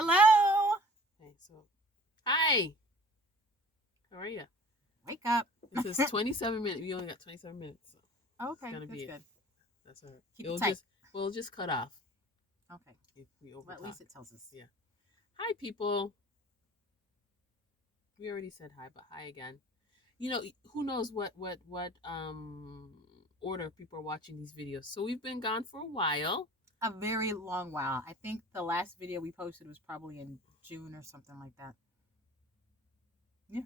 Hello. Okay, so hi, how are you? Wake up. This is 27 minutes. We only got 27 minutes, so it's Okay, gonna that's be it. good. That's all right. Keep it It'll tight. just we'll just cut off Okay. if we Well, at overtalk. least it tells us. Yeah. Hi, people. We already said hi, but hi again. Who knows what order people are watching these videos. So we've been gone for a while. A very long while. I think the last video we posted was probably in June or something like that. Yeah.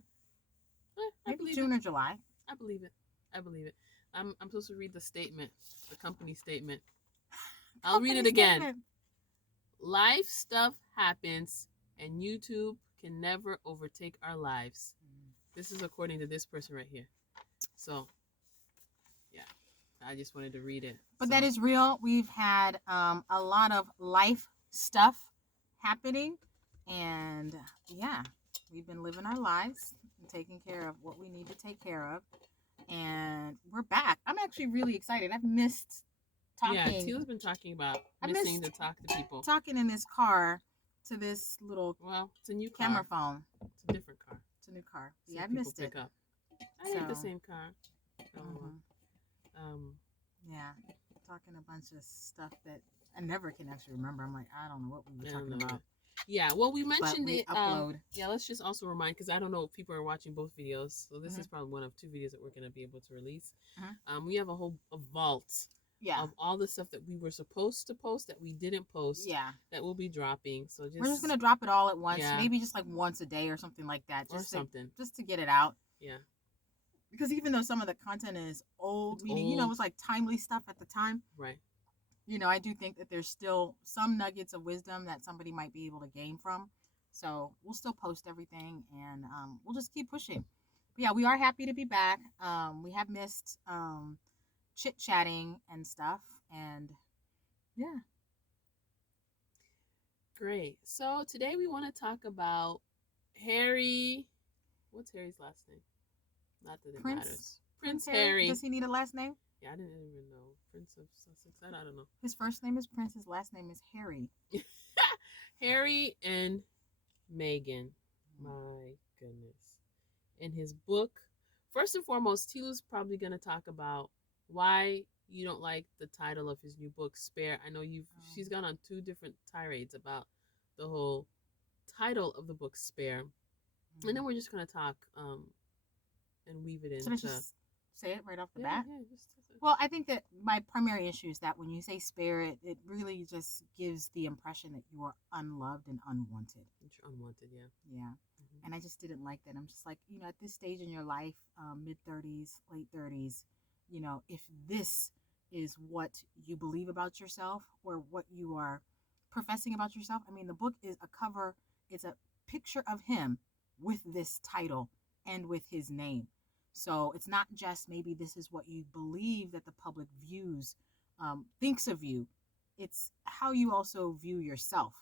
I Maybe believe it. June or July. I believe it. I believe it. I'm supposed to read the statement, the company statement. I'll read Company it again. statement. Life stuff happens, and YouTube can never overtake our lives. This is according to this person right here. So, yeah, I just wanted to read it. But So, that is real. We've had a lot of life stuff happening. And yeah, we've been living our lives and taking care of what we need to take care of. And we're back. I'm actually really excited. I've missed talking. Yeah, Tila's been talking about missing to talk to people. Talking in this car to this little it's a new camera car. phone. It's a different car. It's a new car. So Yeah, I missed it. Up. I had the same car. Yeah, talking a bunch of stuff that I never can actually remember. I'm like, I don't know what we were talking about. Yeah, well, we mentioned it. Upload. Yeah, let's just also remind, because I don't know if people are watching both videos. So this is probably one of two videos that we're going to be able to release. We have a vault of all the stuff that we were supposed to post that we didn't post. Yeah, that will be dropping. So we're just going to drop it all at once. Yeah. Maybe just like once a day or something like that. Just to get it out. Yeah. Because even though some of the content is old, meaning, it was like timely stuff at the time. Right. I do think that there's still some nuggets of wisdom that somebody might be able to gain from. So we'll still post everything, and we'll just keep pushing. But yeah, we are happy to be back. We have missed chit-chatting and stuff, and yeah. Great. So today we want to talk about Harry. What's Harry's last name? Not that it matters. Prince Harry. Does he need a last name? Yeah, I didn't even know. Prince of Sussex. I don't know. His first name is Prince. His last name is Harry. Harry and Meghan. My goodness. In his book, first and foremost, Tila's probably going to talk about why you don't like the title of his new book, Spare. I know she's gone on 2 different tirades about the whole title of the book, Spare. And then we're just going to talk and weave it into. Say it right off the bat? Yeah, well, I think that my primary issue is that when you say spare, it really just gives the impression that you are unloved and unwanted. You're unwanted, yeah. Yeah. Mm-hmm. And I just didn't like that. I'm just like, at this stage in your life, mid-30s, late 30s, if this is what you believe about yourself or what you are professing about yourself, I mean, the book is a cover, it's a picture of him with this title and with his name. So it's not just maybe this is what you believe that the public views, thinks of you. It's how you also view yourself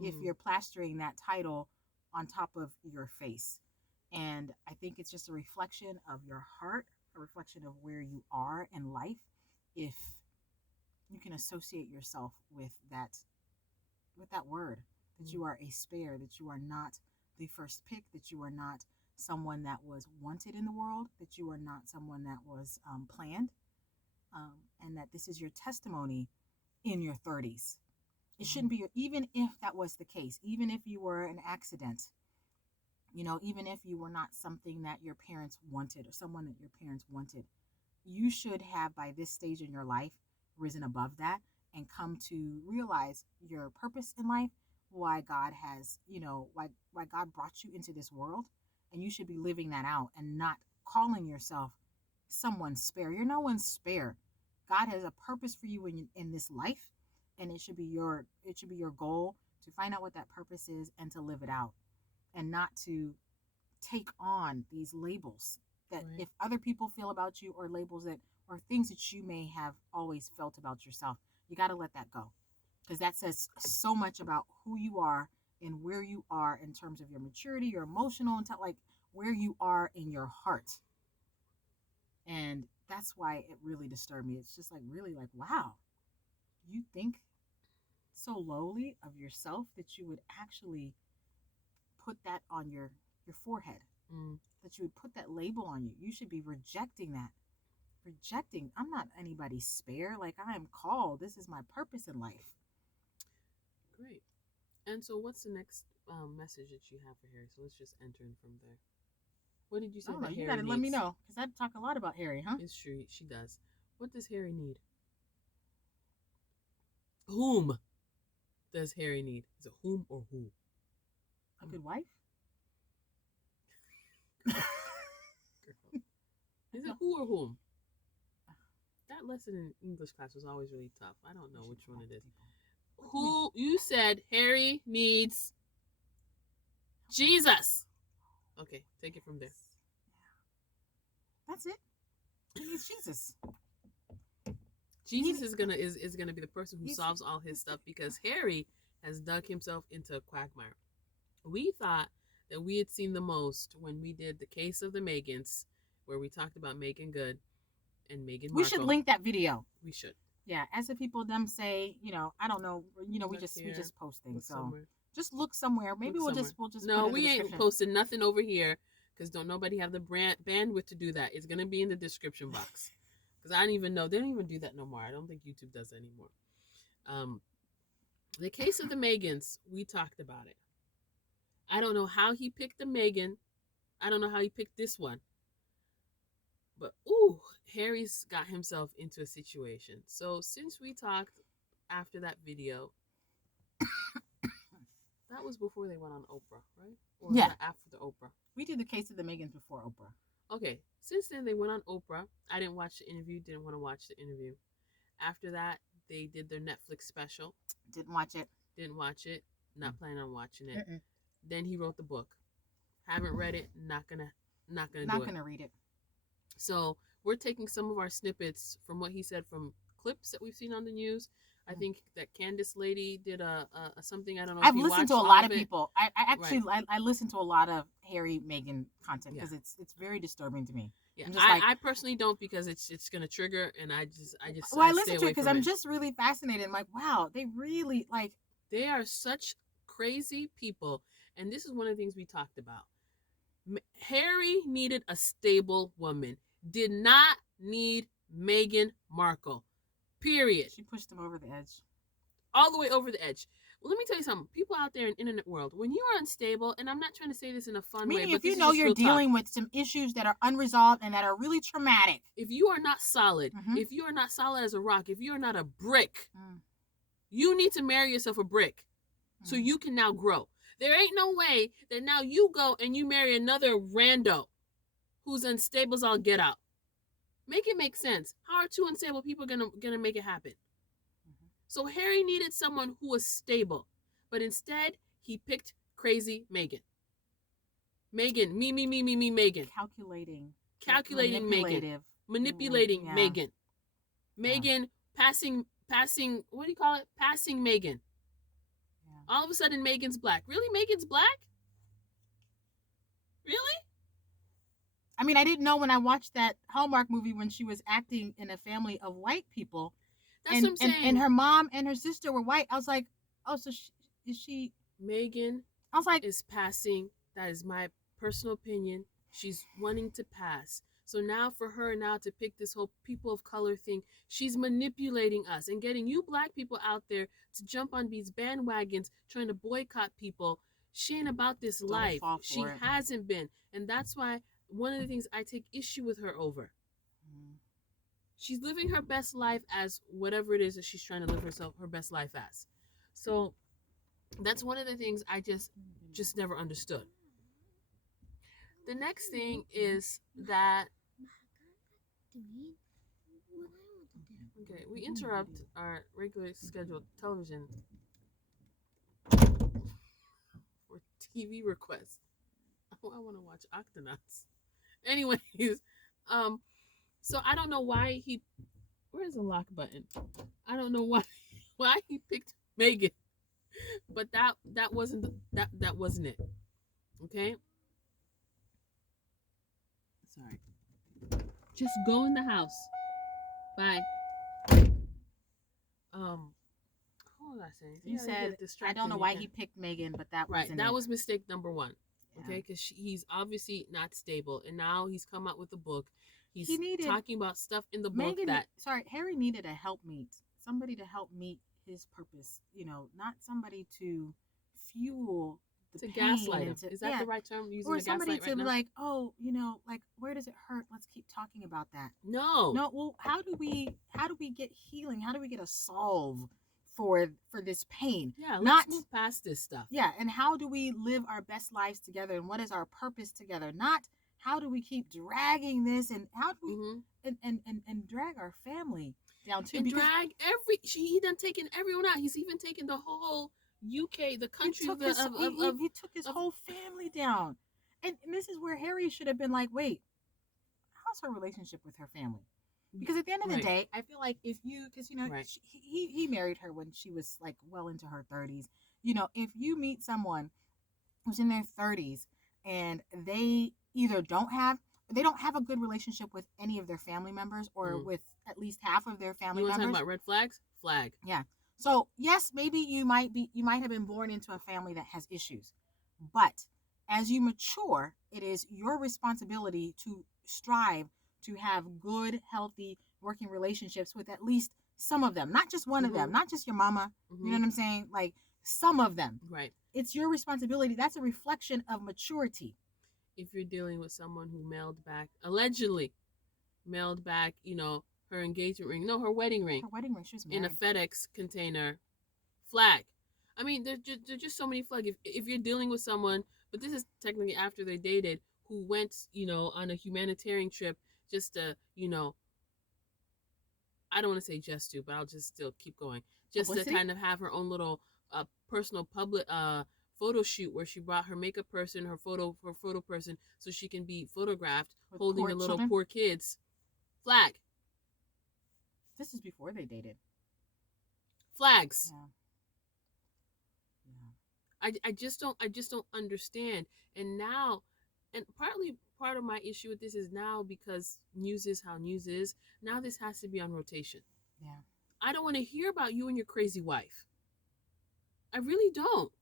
if you're plastering that title on top of your face. And I think it's just a reflection of your heart, a reflection of where you are in life. If you can associate yourself with that word, that you are a spare, that you are not the first pick, that you are not someone that was wanted in the world, that you are not someone that was planned, and that this is your testimony in your 30s. It shouldn't be even if that was the case, even if you were an accident, even if you were not something that your parents wanted or someone that your parents wanted, you should have by this stage in your life risen above that and come to realize your purpose in life, why God has, why God brought you into this world. And you should be living that out and not calling yourself someone spare. You're no one's spare. God has a purpose for you in this life, and it should be your goal to find out what that purpose is and to live it out, and not to take on these labels that if other people feel about you, or labels that or things that you may have always felt about yourself. You got to let that go, because that says so much about who you are and where you are in terms of your maturity, your emotional, like where you are in your heart. And that's why it really disturbed me. It's just like, really, like, wow, you think so lowly of yourself that you would actually put that on your forehead, Mm. that you would put that label on you. You should be rejecting that. Rejecting, I'm not anybody's spare. Like, I am called. This is my purpose in life. Great. And so, what's the next message that you have for Harry? So let's just enter in from there. What did you say I don't know. that You Harry got to needs? let me know because I talk a lot about Harry, huh? It's true, she does. What does Harry need? Whom does Harry need? Is it whom or who? A good wife? Girl. Is it who or whom? That lesson in English class was always really tough. I don't know which one it is. Who you said Harry needs Jesus. Okay, take it from there. That's it. He needs Jesus. Jesus is gonna be the person who solves all his stuff because Harry has dug himself into a quagmire. We thought that we had seen the most when we did the case of the Megans, where we talked about Megan Good and Meghan Markle. We should link that video. We should. Yeah, as the people them say, I don't know, we just post things. So somewhere. Just look somewhere. Maybe we'll just No, we ain't posting nothing over here because don't nobody have the bandwidth to do that. It's gonna be in the description box because I don't even know, they don't even do that no more. I don't think YouTube does that anymore. The case of the Megans, we talked about it. I don't know how he picked the Megan. I don't know how he picked this one. But, Harry's got himself into a situation. So, since we talked after that video, that was before they went on Oprah, right? Or yeah. After the Oprah? We did the case of the Megans before Oprah. Okay. Since then, they went on Oprah. I didn't watch the interview. Didn't want to watch the interview. After that, they did their Netflix special. Didn't watch it. Didn't watch it. Not planning on watching it. Mm-mm. Then he wrote the book. Haven't read it. Not gonna read it. So we're taking some of our snippets from what he said from clips that we've seen on the news. I think that Candace lady did a something. I don't know. I've listened to a lot of people. I actually I listen to a lot of Harry Meghan content because it's very disturbing to me. Yeah, I personally don't because it's gonna trigger, and I just. Well, I listen to it because I'm just really fascinated. I'm like, wow, they really like. They are such crazy people, and this is one of the things we talked about. Harry needed a stable woman. Did not need Meghan Markle. Period. She pushed him over the edge. All the way over the edge. Well, let me tell you something. People out there in the internet world, when you are unstable, and I'm not trying to say this in a fun way, but if you know you're dealing with some issues that are unresolved and that are really traumatic. If you are not solid, if you are not solid as a rock, if you are not a brick, you need to marry yourself a brick so you can now grow. There ain't no way that now you go and you marry another rando who's unstable as all get out. Make it make sense. How are two unstable people gonna make it happen? So Harry needed someone who was stable, but instead he picked crazy Meghan. Meghan, me, Meghan. Calculating Meghan. Manipulating Meghan. Meghan passing. What do you call it? Passing Meghan. All of a sudden, Megan's black. Really? Megan's black? Really? I mean, I didn't know when I watched that Hallmark movie when she was acting in a family of white people. That's what I'm saying. And her mom and her sister were white. I was like, oh, so is she... Megan I was like, is passing. That is my personal opinion. She's wanting to pass. So now for her now to pick this whole people of color thing, she's manipulating us and getting you black people out there to jump on these bandwagons trying to boycott people. She ain't about this life. She hasn't been. And that's why one of the things I take issue with her over. She's living her best life as whatever it is that she's trying to live her best life as. So that's one of the things I just never understood. The next thing is that we interrupt our regularly scheduled television for TV requests. I want to watch Octonauts. Anyways, so I don't know why where's the lock button? I don't know why he picked Megan, but that wasn't it. Okay. Sorry. Just go in the house. Bye. what was I saying? You said, I don't know why he picked Megan, but that right. wasn't That it. was mistake number one. Yeah. Okay, because he's obviously not stable, and now he's come out with a book. He's He needed talking about stuff in the book Megan. that Harry needed a helpmeet, somebody to help meet his purpose. You know, not somebody to fuel the to pain gaslight him. and to, Is that the right term? Using or the somebody gaslight to right be now? like, oh, you know, like where does it hurt? Let's keep talking about that. No. No, well, how do we get healing? How do we get a solve for this pain? Yeah, let's Not move past this stuff. Yeah, and how do we live our best lives together, and what is our purpose together? Not how do we keep dragging this, and how do we and drag our family down too? And because drag he done taken everyone out. He's even taken the whole UK, the country he took his whole family down. And this is where Harry should have been like, wait, how's her relationship with her family? Because at the end of the day, I feel like if you, because, you know, he married her when she was like well into her 30s. You know, if you meet someone who's in their 30s and they either don't have a good relationship with any of their family members, or with at least half of their family members. You want to talk about red flags? Flag. Yeah. So yes, maybe you might have been born into a family that has issues, but as you mature, it is your responsibility to strive to have good, healthy working relationships with at least some of them, not just one of them, not just your mama. You know what I'm saying? Like some of them. Right. It's your responsibility. That's a reflection of maturity. If you're dealing with someone who allegedly mailed back, you know, her engagement ring, no, her wedding ring. Her wedding ring, she was married. In a FedEx container, flag. I mean, there's just so many flags. If you're dealing with someone, but this is technically after they dated, who went, you know, on a humanitarian trip just to, you know, I don't want to say just to, but I'll just still keep going. Just publicity? To kind of have her own little personal public photo shoot where she brought her makeup person, her photo person, so she can be photographed with holding the little poor kids. Flag. This is before they dated. Flags. Yeah. I just don't understand. And now, and part of my issue with this is now, because news is how news is, now this has to be on rotation. Yeah. I don't want to hear about you and your crazy wife. I really don't.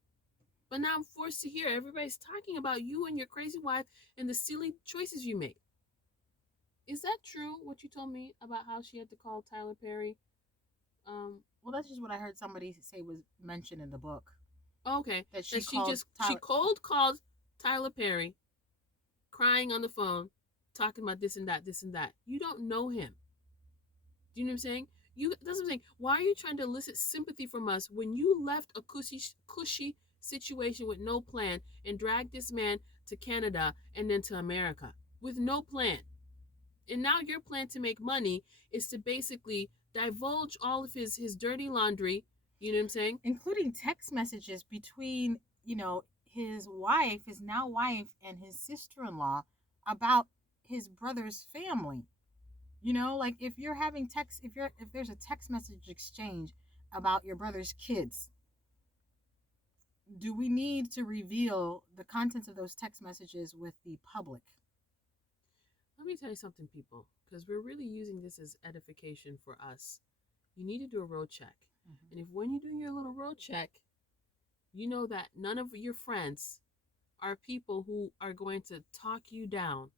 But now I'm forced to hear everybody's talking about you and your crazy wife and the silly choices you made. Is that true, what you told me about how she had to call Tyler Perry? Well, that's just what I heard somebody say was mentioned in the book. Okay. That she cold called Tyler Perry, crying on the phone, talking about this and that. You don't know him. Do you know what I'm saying? That's what I'm saying. Why are you trying to elicit sympathy from us when you left a cushy situation with no plan and dragged this man to Canada and then to America with no plan? And now your plan to make money is to basically divulge all of his dirty laundry, you know what I'm saying? Including text messages between, you know, his now wife, and his sister-in-law about his brother's family. You know, like if you're having if there's a text message exchange about your brother's kids, do we need to reveal the contents of those text messages with the public? Let me tell you something, people, because we're really using this as edification for us. You need to do a road check. And if when you do your little road check, you know that none of your friends are people who are going to talk you down,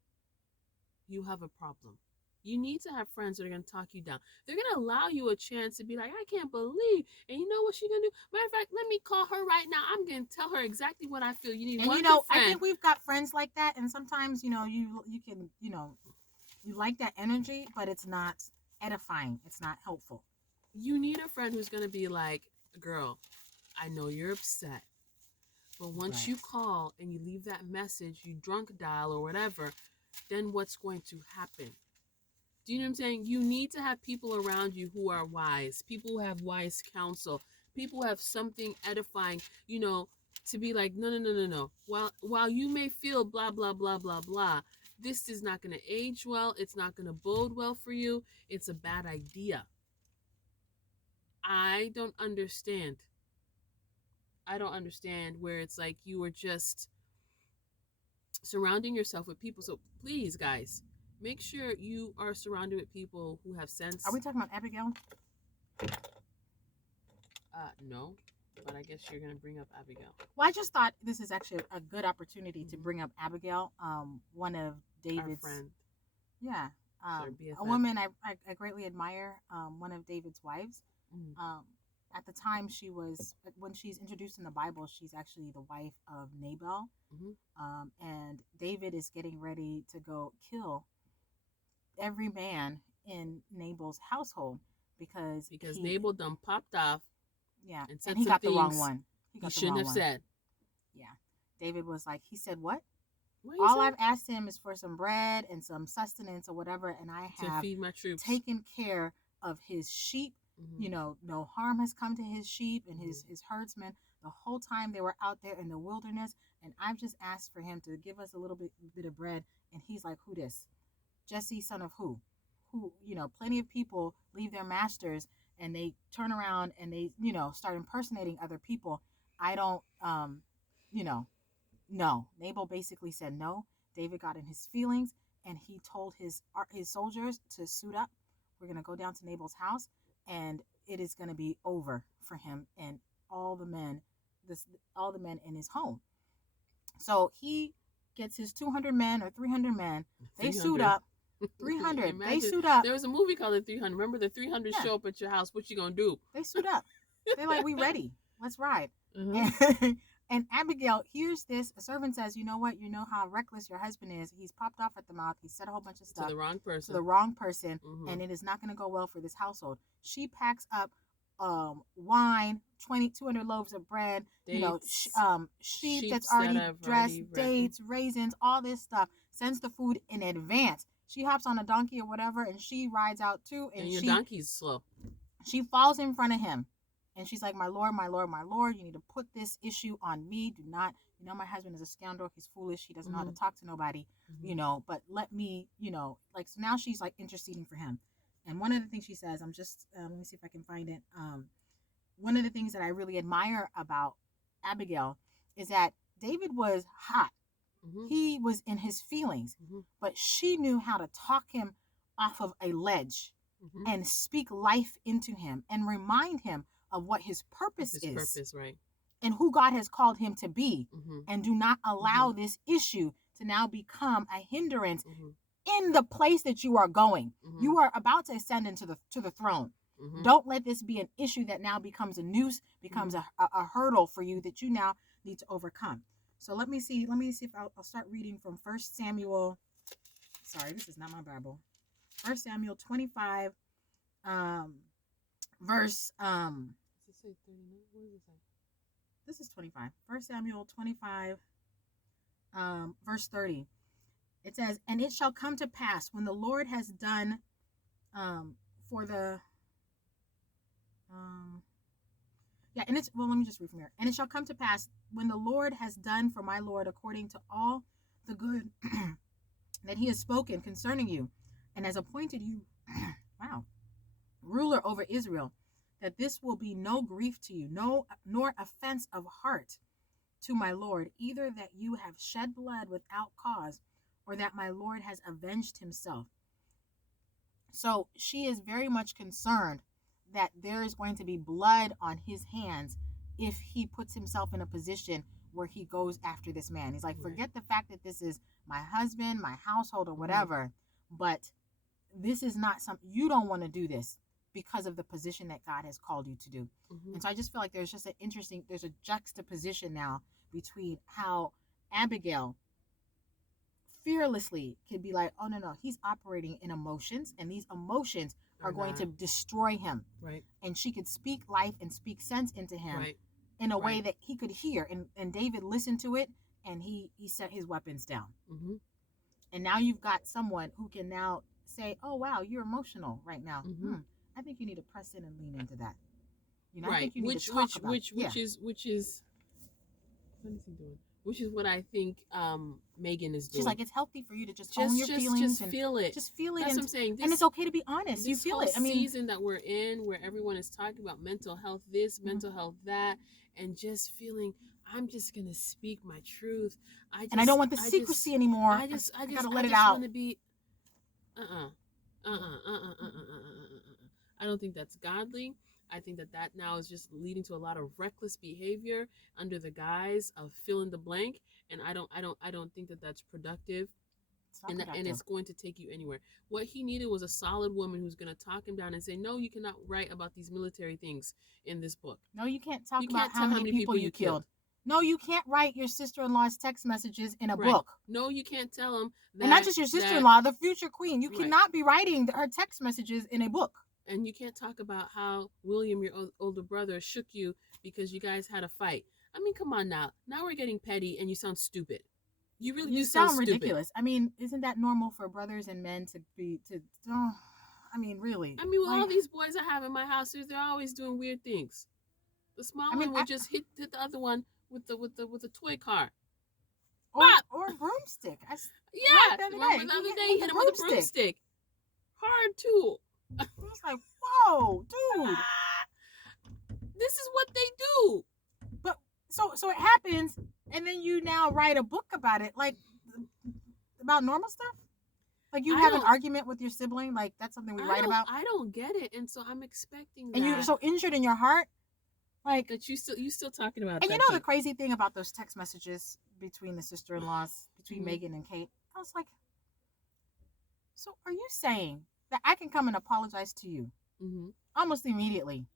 you have a problem. You need to have friends that are going to talk you down. They're going to allow you a chance to be like, I can't believe. And you know what she's going to do? Matter of fact, let me call her right now. I'm going to tell her exactly what I feel. You need one friend. I think we've got friends like that. And sometimes, you know, you can, you know, you like that energy, but it's not edifying. It's not helpful. You need a friend who's going to be like, girl, I know you're upset. But once you call and you leave that message, you drunk dial or whatever, then what's going to happen? Do you know what I'm saying? You need to have people around you who are wise, people who have wise counsel, people who have something edifying, you know, to be like, no. While you may feel blah, blah, blah, blah, blah, this is not going to age well. It's not going to bode well for you. It's a bad idea. I don't understand where it's like you are just surrounding yourself with people. So please, guys, make sure you are surrounded with people who have sense. Are we talking about Abigail? No, but I guess you're gonna bring up Abigail. Well, I just thought this is actually a good opportunity to bring up Abigail, one of Our David's, friend, yeah, our a BFF. woman I greatly admire, one of David's wives. Mm. At the time, when she's introduced in the Bible, she's actually the wife of Nabal, Mm-hmm. and David is getting ready to go kill every man in Nabal's household because Nabal done popped off yeah, and and said he some got the wrong things one. He he got the shouldn't wrong have one. said. Yeah, David was like, he said what? What he All said? I've asked him is for some bread and some sustenance or whatever, and I To have feed my troops. taken care of his sheep. Mm-hmm. You know, no harm has come to his sheep and his herdsmen the whole time they were out there in the wilderness. And I've just asked for him to give us a little bit of bread. And he's like, who this? Jesse, son of who? Who, plenty of people leave their masters and they turn around and they, start impersonating other people. I don't, you know, no. Nabal basically said no. David got in his feelings and he told his soldiers to suit up. We're gonna go down to Nabal's house and it is gonna be over for him and all the men, all the men in his home. So he gets his 200 men or 300 men. They suit up. 300. They suit up. There was a movie called The 300. Remember the 300 show up at your house? What you gonna do? They suit up. They're like, we ready. Let's ride. Mm-hmm. And Abigail hears this. A servant says, you know what? You know how reckless your husband is. He's popped off at the mouth. He said a whole bunch of stuff To the wrong person. Mm-hmm. And it is not going to go well for this household. She packs up wine, 200 loaves of bread, dates, sheep that's already dressed, dates, raisins, all this stuff. Sends the food in advance. She hops on a donkey or whatever, and she rides out too. And your donkey's slow. She falls in front of him. And she's like, my Lord, my Lord, my Lord, you need to put this issue on me. Do not, my husband is a scoundrel. He's foolish. He doesn't know how to talk to nobody, but let me, so now she's like interceding for him. And one of the things she says, I'm just, let me see if I can find it. One of the things that I really admire about Abigail is that David was hot. Mm-hmm. He was in his feelings, but she knew how to talk him off of a ledge and speak life into him and remind him of what his purpose is. Purpose, right. And who God has called him to be. And do not allow this issue to now become a hindrance in the place that you are going. You are about to ascend into the throne. Don't let this be an issue that now becomes a noose, becomes a hurdle for you that you now need to overcome. So let me see if I'll start reading from 1 Samuel. Sorry, this is not my Bible. 1 Samuel 25, verse, Does it say 39? What does it say? This is 25. 1 Samuel 25, verse 30. It says, and it shall come to pass when the Lord has done for the let me just read from here. And it shall come to pass when the Lord has done for my Lord according to all the good that he has spoken concerning you, and has appointed you ruler over Israel, that this will be no grief to you, nor offense of heart to my Lord, either that you have shed blood without cause, or that my Lord has avenged himself. So she is very much concerned that there is going to be blood on his hands if he puts himself in a position where he goes after this man. He's like, forget the fact that this is my husband, my household, or whatever, but this is not something, you don't want to do this because of the position that God has called you to do. And so I just feel like there's just there's a juxtaposition now between how Abigail fearlessly could be like, oh no, he's operating in emotions, and these emotions are going to destroy him. Right. And she could speak life and speak sense into him in a way that he could hear. And David listened to it, and he set his weapons down. And now you've got someone who can now say, oh wow, you're emotional right now. I think you need to press in and lean into that. I think you need to talk about which is what is he doing? Which is what I think Megan is doing. She's like, it's healthy for you to just own your feelings. Just feel it. Just feel it. That's what I'm saying. And it's okay to be honest. You feel it. I mean, season that we're in where everyone is talking about mental health this, mental health that, and just feeling, I'm just going to speak my truth. And I don't want the secrecy anymore. I gotta let it out. Want to be, I don't think that's godly. I think that now is just leading to a lot of reckless behavior under the guise of fill in the blank, and I don't think that that's productive, It's not and productive. it's going to take you anywhere. What he needed was a solid woman who's going to talk him down and say, no, you cannot write about these military things in this book. No, you can't talk You about can't how tell many people you killed. No, you can't write your sister-in-law's text messages in a Right. book. No, you can't tell him that. And not just your sister-in-law, the future queen. You Right. cannot be writing her text messages in a book. And you can't talk about how William, your older brother, shook you because you guys had a fight. I mean, come on now. Now we're getting petty, and you sound stupid. You really do sound ridiculous. I mean, isn't that normal for brothers and men to be to? Oh, I mean, really. I mean, with all these boys I have in my house, they're always doing weird things. The small one will just hit the other one with the toy car. Or a broomstick. The other day he hit him with a broomstick. Hard tool. It's like, whoa, dude. This is what they do. But so it happens, and then you now write a book about it, like about normal stuff. Like you have an argument with your sibling, like that's something we write about. I don't get it, and so I'm expecting that. And you're so injured in your heart, like that you still talking about. And you know the crazy thing about those text messages between the sister-in-laws, between Megan and Kate, I was like, so are you saying that I can come and apologize to you almost immediately,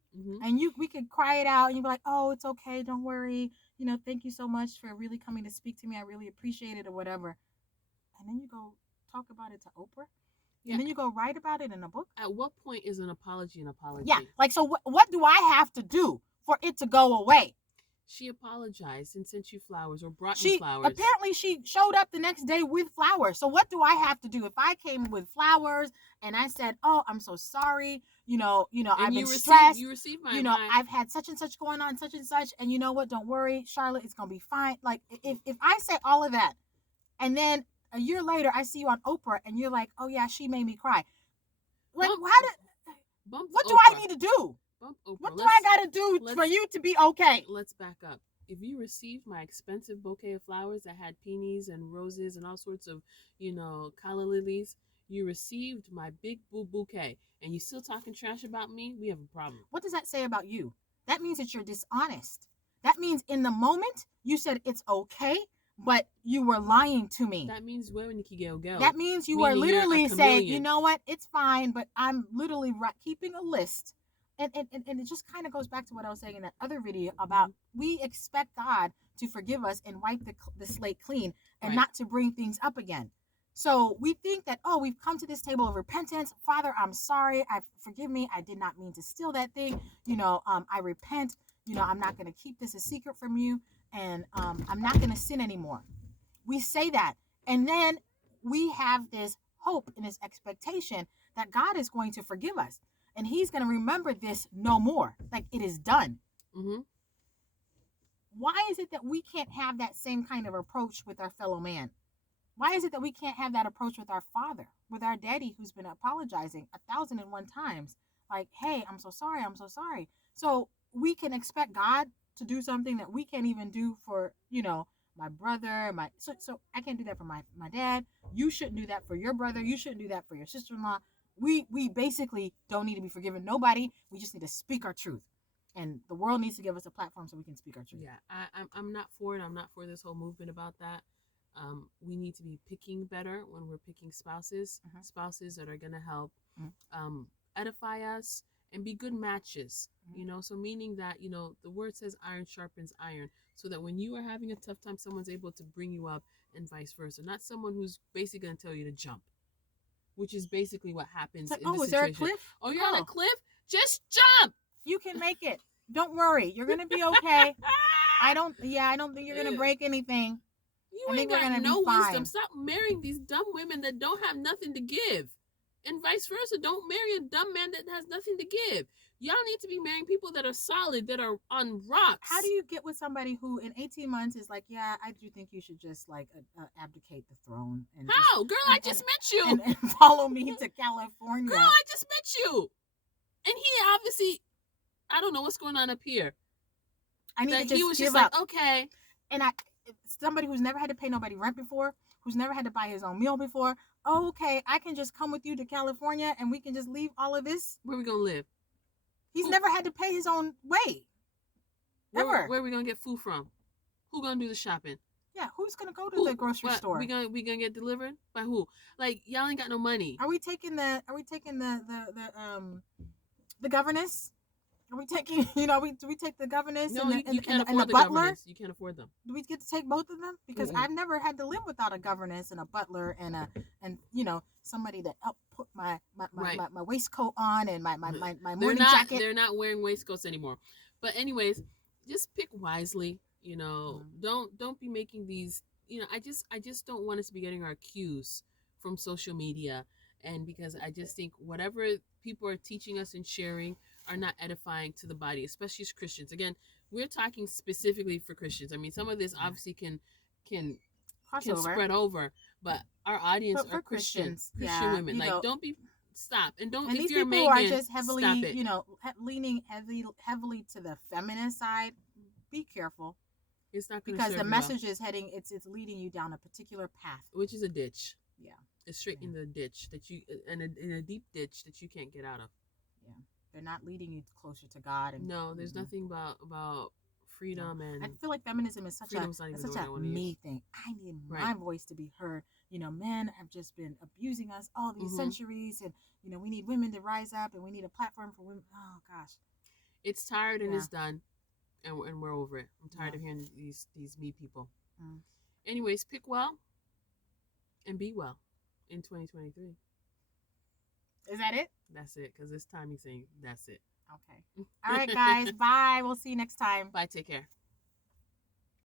and we could cry it out, and you'd be like, oh, it's okay, don't worry, thank you so much for really coming to speak to me, I really appreciate it, or whatever, and then you go talk about it to Oprah, and then you go write about it in a book? At what point is an apology an apology? Yeah, like, so what do I have to do for it to go away? She apologized and sent you flowers or brought you flowers. Apparently she showed up the next day with flowers. So what do I have to do? If I came with flowers and I said, oh, I'm so sorry, I've been stressed. You received my I've had such and such going on, such and such, and you know what? Don't worry, Charlotte, it's gonna be fine. Like if I say all of that, and then a year later I see you on Oprah and you're like, oh yeah, she made me cry. Like what do I need to do? What do I gotta do for you to be okay? Let's back up. If you received my expensive bouquet of flowers that had peonies and roses and all sorts of, calla lilies, you received my big bouquet, and you still talking trash about me, we have a problem. What does that say about you? That means that you're dishonest. That means in the moment you said it's okay, but you were lying to me. That means That means you are literally saying, you know what, it's fine, but I'm literally keeping a list. And it just kind of goes back to what I was saying in that other video about we expect God to forgive us and wipe the slate clean and not to bring things up again. So we think that, oh, we've come to this table of repentance. Father, I'm sorry. Forgive me. I did not mean to steal that thing. I repent. I'm not going to keep this a secret from you. And I'm not going to sin anymore. We say that. And then we have this hope and this expectation that God is going to forgive us. And he's going to remember this no more. Like it is done. Why is it that we can't have that same kind of approach with our fellow man? Why is it that we can't have that approach with our father, with our daddy who's been apologizing 1,001 times? Like, hey, I'm so sorry. I'm so sorry. So we can expect God to do something that we can't even do for, my brother, so I can't do that for my dad. You shouldn't do that for your brother. You shouldn't do that for your sister-in-law. We basically don't need to be forgiven nobody. We just need to speak our truth, and the world needs to give us a platform so we can speak our truth. Yeah, I'm not for it. I'm not for this whole movement about that. We need to be picking better when we're picking spouses that are going to help edify us and be good matches. So meaning that the word says iron sharpens iron, so that when you are having a tough time, someone's able to bring you up, and vice versa. Not someone who's basically going to tell you to jump. Which is basically what happens in this situation. Is there a cliff? Oh, you're on a cliff? Just jump! You can make it. Don't worry. You're going to be okay. I don't think you're going to break anything. You ain't got no wisdom. Stop marrying these dumb women that don't have nothing to give. And vice versa. Don't marry a dumb man that has nothing to give. Y'all need to be marrying people that are solid, that are on rocks. How do you get with somebody who in 18 months is like, yeah, I do think you should just abdicate the throne? And how? Girl, I just met you. And follow me to California. Girl, I just met you. And he obviously, I don't know what's going on up here. I need to just he was give just up. Like, okay. And somebody who's never had to pay nobody rent before, who's never had to buy his own meal before, okay, I can just come with you to California and we can just leave all of this. Where we going to live? He's never had to pay his own way. Ever. Where are we gonna get food from? Who gonna do the shopping? Yeah, who's gonna go to the grocery store? We gonna get delivered by who? Like y'all ain't got no money. Are we taking the governess? Are we taking do we take the governess No, and you can't and afford the the butler? governess. You can't afford them. Do we get to take both of them? Because I've never had to live without a governess and a butler and somebody to help put my waistcoat on and my morning jacket. They're not wearing waistcoats anymore. But anyways, just pick wisely. Don't be making these. I just don't want us to be getting our cues from social media, and because I just think whatever people are teaching us and sharing are not edifying to the body, especially as Christians. Again, we're talking specifically for Christians. I mean, some of this obviously can spread over, but our audience are Christians, Christian women. Don't be stop and don't. And if these you're people Megan, are just heavily, stop it. leaning heavily to the feminist side. Be careful. It's not because the message is heading. It's leading you down a particular path, which is a ditch. Yeah, it's straight in the ditch that you in a deep ditch that you can't get out of. Yeah, they're not leading you closer to God. And, no, there's nothing about freedom and. I feel like feminism is such a me thing. I need my voice to be heard. Men have just been abusing us all these centuries, and we need women to rise up, and we need a platform for women. Oh gosh, it's tired and it's done. And we're over it. I'm tired of hearing these me people. Anyways, pick well and be well in 2023. Is that it? That's it, because this time he's saying that's it. Okay. All right, guys. Bye. We'll see you next time. Bye. Take care.